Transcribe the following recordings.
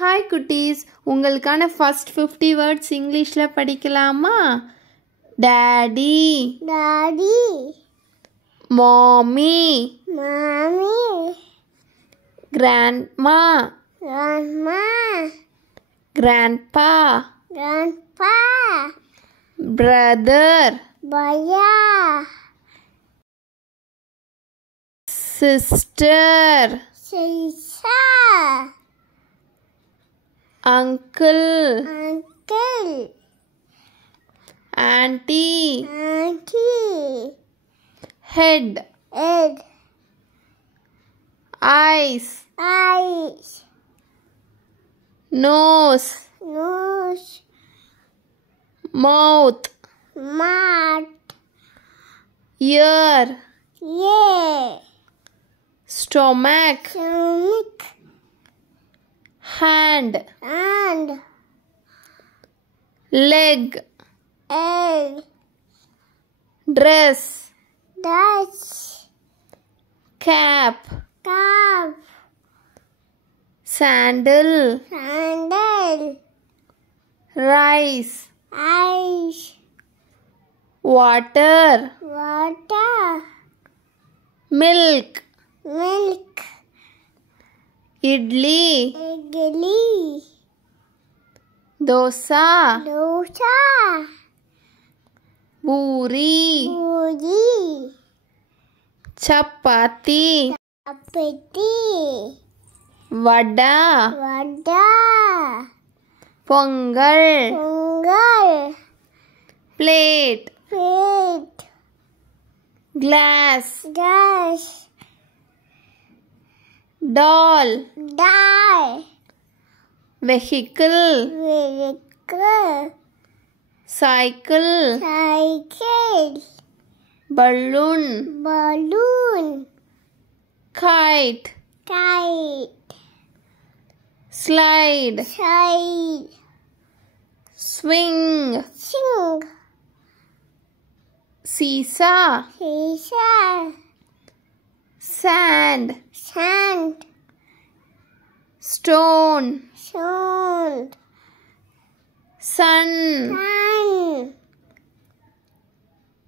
Hi குட்டீஸ், உங்களுக்கான first 50 words இங்கிலீஷில் படிக்கலாமா? டாடி, டாடி, மாமி, மாமி, grandma, grandma, grandpa, grandpa, brother, baya, sister, sister, uncle, uncle, anti, auntie, head, head, ice, eyes, nose, nose, mouth, mouth, year, ear, stomach, stomach, hand, hand, leg, egg, dress, Dutch, cap, cup, sandal, sandal, rice, ice, water, water, milk, milk, idli, idli, dosa, dosa, puri, puri, chapati, chapati, vada, vada, Pongal, pongal, plate, plate, glass, gas, doll, die, vehicle, vehicle, cycle, cycle, balloon, balloon, kite, kite, slide, slide, swing, sing, seesaw, seesaw, sand, sand, stone, stone, sun, sun,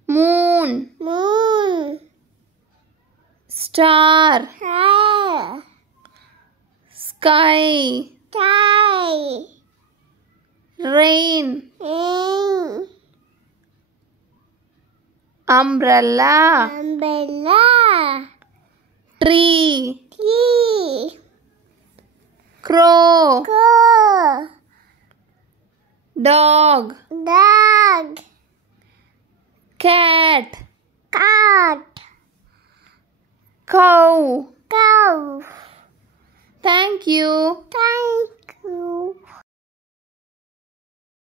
moon, moon, star, hair, sky, sky, rain, rain, umbrella, umbrella, tree, tree, crow, crow, dog, dog, cat, cat, cow. cow. Thank you. Thank